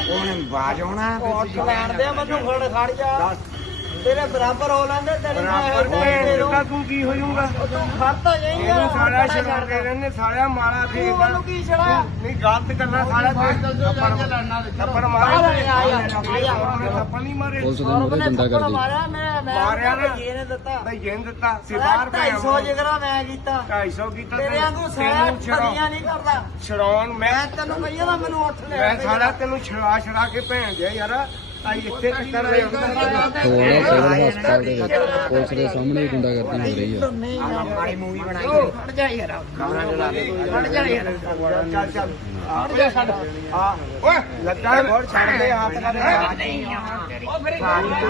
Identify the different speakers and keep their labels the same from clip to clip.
Speaker 1: ਉਹਨੇ ਬਾਜ ਆਉਣਾ
Speaker 2: ਲੈਣ ਦੇ ਮੈਨੂੰ ਖੜ ਜਾ ਤੇਰੇ ਬਰਾਬਰ ਹੋ ਲੈਂਦੇ ਤੇਰੀ
Speaker 1: ਬਰਾਬਰ ਤੂੰ ਕੀ ਹੋ ਜਾਊਗਾ
Speaker 2: ਤੂੰ ਖੜਤਾ ਜਾਈਂ ਯਾਰ
Speaker 1: ਸਾਰਾ ਛੜਦੇ ਰਹਿੰਦੇ ਸਾਰਾ ਮਾਰਾ ਫੇਰ
Speaker 2: ਉਹਨੂੰ ਕੀ ਛੜਾ
Speaker 1: ਨਹੀਂ ਗਲਤ ਕਰਨਾ ਸਾਰਾ ਥੱਪੜ ਮਾਰੇ ਥੱਪੜ ਨਹੀਂ ਮਾਰੇ
Speaker 3: ਪੁਲਿਸ ਦੇ ਮੂਹਰੇ ਡੰਡਾ ਕਰਦੀ
Speaker 2: ਮਾਰਿਆ ਨਾ ਇਹਨੇ ਦਿੱਤਾ
Speaker 1: ਭਈਏ ਨੇ ਦਿੱਤਾ ਸਿਦਾਰ ਪੈ
Speaker 2: 250 ਜਿਗਰਾ ਮੈਂ ਕੀਤਾ
Speaker 1: 250 ਕੀਤਾ
Speaker 2: ਤੇਰੇ ਵਾਂਗੂ ਸਾਰਾ ਛੜੀਆਂ ਨਹੀਂ ਕਰਦਾ
Speaker 1: ਛੜਾਉਣ
Speaker 2: ਮੈਂ ਤੈਨੂੰ ਕਹੀਏ ਨਾ ਮੈਨੂੰ ਉੱਠ ਲੈ
Speaker 1: ਮੈਂ ਸਾਰਾ ਤੈਨੂੰ ਛੜਾ ਕੇ ਭੈਣ ਗਿਆ ਯਾਰ ਆਈ ਇੱਥੇ ਕਰ ਰਹੇ
Speaker 3: ਫਗਵਾੜਾ ਸਿਵਲ ਹਸਪਤਾਲ ਦੇ ਵਿੱਚ ਪੁਲਿਸ ਦੇ ਸਾਹਮਣੇ ਹੀ ਗੁੰਡਾਗਰਦੀ ਹੋ ਰਹੀ ਹੈ।
Speaker 1: ਮਾੜੀ ਮੂਵੀ ਬਣਾਈ ਖੜ ਜਾ ਯਾਰ ਕਮਰਾ ਚਲਾ ਦੇ ਖੜ ਜਾ ਯਾਰ ਚੱਲ ਚੱਲ ਖੜ ਜਾ ਛੱਡ ਆ ਓਏ ਲੱਗਾ ਬਹੁਤ ਛੱਡ ਦੇ ਹੱਥ ਨਾਲ ਨਹੀਂ ਉਹ ਮੇਰੇ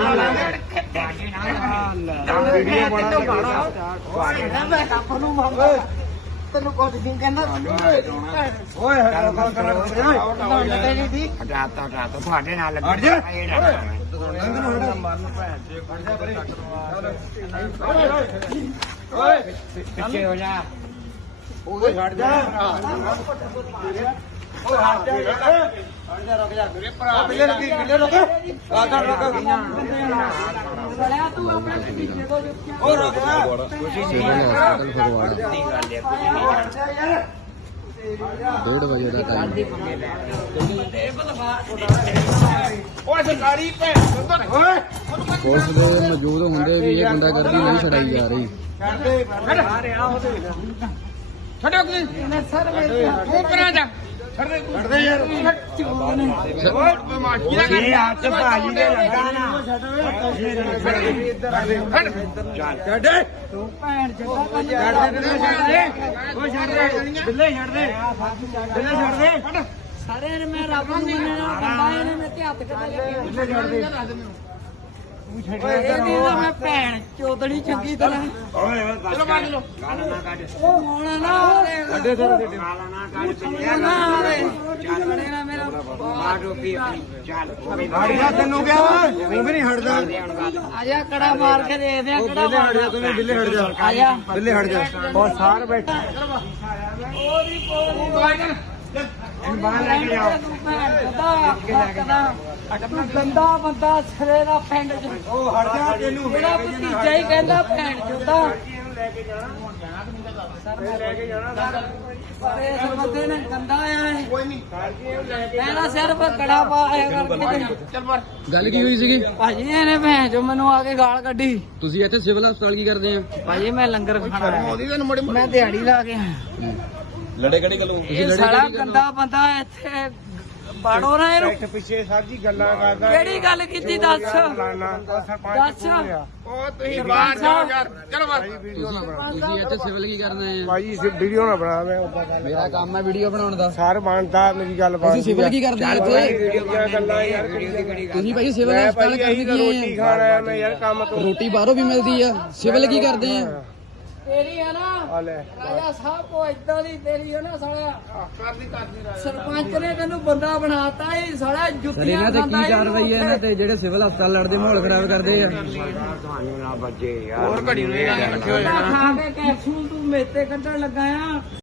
Speaker 1: ਵੀਡੀਓ ਬਣਾ
Speaker 2: ਮੈਂ ਕੱਪ ਨੂੰ ਮੰਗ ਤੈਨੂੰ ਕੁਝ ਨਹੀਂ ਕਹਿੰਦਾ
Speaker 1: ਓਏ
Speaker 2: ਹਟਾਤਾ
Speaker 1: ਤੁਹਾਡੇ ਨਾਲ ਲੱਗ ਓਏ ਪਿੱਛੇ ਹੋ ਜਾ ਓਏ ਛੱਡ ਜਾ ਓਏ ਹਟ ਜਾ ਰੁਕ ਜਾ ਮੇਰੇ ਭਰਾ ਕਿੱਲੇ ਰੁਕ
Speaker 2: ਬੜਿਆ ਤੂੰ ਆਪਣੇ ਪਿੱਛੇ ਤੋਂ
Speaker 1: ਓ ਰੁਕ ਜਾ
Speaker 3: ਸਿਵਲ ਹਸਪਤਾਲ ਫਗਵਾੜਾ 1:30 ਵਜੇ ਦਾ ਟਾਈਮ
Speaker 1: ਓਏ ਸਰਕਾਰੀ ਭੈਣ ਓਏ
Speaker 3: ਪੁਲਿਸ ਦੇ ਮੌਜੂਦ ਹੁੰਦੇ ਵੀ ਇਹ ਗੁੰਡਾਗਰਦੀ ਨਹੀਂ ਛਡਾਈ ਜਾ ਰਹੀ।
Speaker 1: ਛੱਡੋ ਕਿ
Speaker 2: ਸਰ ਮੇਰੇ
Speaker 1: ਉੱਪਰਾਂ ਜਾ ਛੱਡ ਦੇ ਯਾਰ ਓਏ ਬਮਾਸ਼ੀ ਦਾ ਇਹ ਹੱਥ ਭਾਜੀ ਦੇ ਲੱਗਾ ਨਾ ਛੱਡ
Speaker 2: ਤੂੰ ਭੈਣ ਜੱਟਾ
Speaker 1: ਛੱਡ ਦੇ ਓਏ ਛੱਡ ਦੇ ਬਿੱਲੇ ਛੱਡ ਦੇ ਬਿੱਲੇ ਛੱਡ ਦੇ
Speaker 2: ਸਾਰੇ ਨੇ ਮੈਂ ਰੱਬ ਨੂੰ ਮੰਨਣਾ ਬੰਦਾ ਇਹਨੇ ਮੇਰੇ ਤੇ ਹੱਥ ਕਿੱਥੇ ਲੱਗਿਆ
Speaker 1: ਬਿੱਲੇ ਛੱਡ ਦੇ
Speaker 2: ਓਏ ਇਹਦੀ ਤਾਂ ਮੈਂ ਭੈਣ ਚੋਦਣੀ ਚੰਗੀ ਤਰ੍ਹਾਂ
Speaker 1: ਓਏ ਚਲੋ ਮੰਨ ਲਓ ਗਾਲ ਨਾ ਕੱਢ
Speaker 2: ਉਹ ਹੋਣਾ ਨਾ ਹੋਵੇ
Speaker 1: ਅੱਡੇ ਤੋਂ ਗਾਲ ਨਾ ਕੱਢ ਬਿੱਲੇ
Speaker 2: ਨਾ ਹੋਵੇ ਚੱਲ ਮੇਰਾ
Speaker 1: ਆ ਟੋਪੀ ਆਪਣੀ ਚੱਲ ਗਾੜੀਆ ਤੈਨੂੰ ਕਿਹਾ ਵਾ ਤੂੰ ਵੀ ਨਹੀਂ ਹਟਦਾ
Speaker 2: ਆਜਾ ਕੜਾ ਮਾਰ ਕੇ ਦੇਖਦੇ ਆ ਕਿਹੜਾ ਮਾਰਦਾ
Speaker 1: ਤੂੰ ਬਿੱਲੇ ਹਟ ਜਾ
Speaker 2: ਆਜਾ
Speaker 1: ਬਿੱਲੇ ਹਟ ਜਾ ਬਹੁਤ ਸਾਰ ਬੈਠਾ
Speaker 2: ਉਹਦੀ ਕੋਲ
Speaker 1: ਬਾਹਰ ਲੈ ਕੇ ਜਾਓ
Speaker 2: ਤੂੰ ਗੰਦਾ ਬੰਦਾ ਸਿਰੇ ਦਾ ਪਿੰਡ ਚ
Speaker 1: ਉਹ ਹਟ ਜਾ ਤੈਨੂੰ
Speaker 2: ਮੇਰਾ ਭਤੀਜਾ ਹੀ ਕਹਿੰਦਾ ਭੈਣ ਚੋਦਾ
Speaker 1: ਲੈ ਕੇ ਜਾਣਾ ਲੈ ਕੇ ਜਾਣਾ
Speaker 2: ਇਸ ਬੰਦੇ ਨੇ ਗੰਦਾ ਆਇਆ ਹੈ
Speaker 1: ਕੋਈ ਨਹੀਂ
Speaker 2: ਮੈਂ ਸਿਰਫ ਕੜਾ ਪਾਇਆ ਕਰਕੇ
Speaker 1: ਚੱਲ ਮਾਰ
Speaker 3: ਗੱਲ ਕੀ ਹੋਈ ਸੀਗੀ?
Speaker 2: ਭਾਜੀ ਇਹਨੇ ਭੈਣ ਚੋ ਮੈਨੂੰ ਆ ਕੇ ਗਾਲ ਕੱਢੀ।
Speaker 3: ਤੁਸੀਂ ਇੱਥੇ ਸਿਵਲ ਹਸਪਤਾਲ ਕੀ ਕਰਦੇ ਆ?
Speaker 2: ਭਾਜੀ ਮੈਂ ਲੰਗਰ ਖਾਣਾ ਮੈਂ ਦਿਹਾੜੀ ਲਾ ਕੇ ਆਇਆ।
Speaker 3: ਲੜੇ ਕਿਹੜੀ ਗੱਲੋਂ?
Speaker 2: ਇਹ ਸਾਲਾ ਗੰਦਾ ਬੰਦਾ ਇੱਥੇ ਬਾੜੋ ਨਾ ਇਹਨੂੰ
Speaker 1: ਬੈਠ ਪਿੱਛੇ ਸਾਹਿਬ ਜੀ ਗੱਲਾਂ ਕਰਦਾ
Speaker 2: ਕਿਹੜੀ ਗੱਲ ਕੀਤੀ ਦੱਸ ਦੱਸ
Speaker 1: ਉਹ ਤੁਸੀਂ ਬਾਹਰ ਜਾਓ ਯਾਰ ਚਲੋ ਬਾਹਰ
Speaker 3: ਤੁਸੀਂ ਇੱਥੇ ਸਿਵਲ ਕੀ ਕਰਨ ਆਏ ਆ?
Speaker 1: ਭਾਜੀ ਇਸ ਵੀਡੀਓ ਨਾ ਬਣਾ ਮੈਂ ਉੱਦਾਂ ਗੱਲ
Speaker 3: ਮੇਰਾ ਕੰਮ ਹੈ ਵੀਡੀਓ ਬਣਾਉਣ ਦਾ।
Speaker 1: ਸਰ ਬਣਦਾ ਮੇਰੀ ਗੱਲ ਬਾਤ
Speaker 3: ਤੁਸੀਂ ਸਿਵਲ ਕੀ ਕਰਦੇ ਆ ਇੱਥੇ?
Speaker 1: ਵੀਡੀਓ ਦੀਆਂ ਗੱਲਾਂ ਯਾਰ ਕਿਹੜੀ
Speaker 3: ਤੁਸੀਂ ਭਾਈ ਸਿਵਲ
Speaker 1: ਮੈਂ
Speaker 3: ਹਸਪਤਾਲ
Speaker 1: ਭਾਈ
Speaker 3: ਕਰਦੇ
Speaker 1: ਇਹੀ
Speaker 3: ਕੀ
Speaker 1: ਰੋਟੀ
Speaker 3: ਆ?
Speaker 1: ਖਾਣਾ ਹੈ ਮੈਂ ਯਾਰ ਕੰਮ ਤੋਂ
Speaker 3: ਰੋਟੀ ਬਾਹਰੋਂ ਵੀ ਮਿਲਦੀ ਆ। ਸਿਵਲ ਕੀ ਕਰਦੇ ਆ?
Speaker 2: ਤੇਰੀ ਹੈ ਨਾ
Speaker 1: ਆ ਲੈ
Speaker 2: ਰਾਜਾ ਸਾਹਿਬ ਕੋ ਇਦਾਂ ਦੀ ਤੇਰੀ ਹੈ ਨਾ ਸਾਲਾ ਸਰਪੰਚ ਨੇ ਤੈਨੂੰ ਬੰਦਾ ਬਣਾਤਾ ਇਹ ਸਾਲਾ
Speaker 3: ਸਰ
Speaker 2: ਜੁੱਤੀਆਂ
Speaker 3: ਇਹਨਾਂ ਤੇ
Speaker 2: ਖਾਂਦਾ
Speaker 3: ਕੀ ਕਾਰਵਾਈ ਹੈ ਇਹਨਾਂ ਤੇ ਜਿਹੜੇ ਸਿਵਲ ਹਸਪਤਾਲ ਲੜਦੇ ਮਾਹੌਲ ਖਰਾਬ ਕਰਦੇ ਆ?
Speaker 1: ਤੁਹਾਨੂੰ ਨਾ ਬੱਜੇ ਯਾਰ ਹੋਰ ਘੜੀ ਨੂੰ ਇਕੱਠੇ ਹੋ
Speaker 2: ਖਾ ਕੇ ਕੈਪਸੂਲ ਤੂੰ ਮੇਤੇ ਕੱਢਣ ਲੱਗਾ ਆ।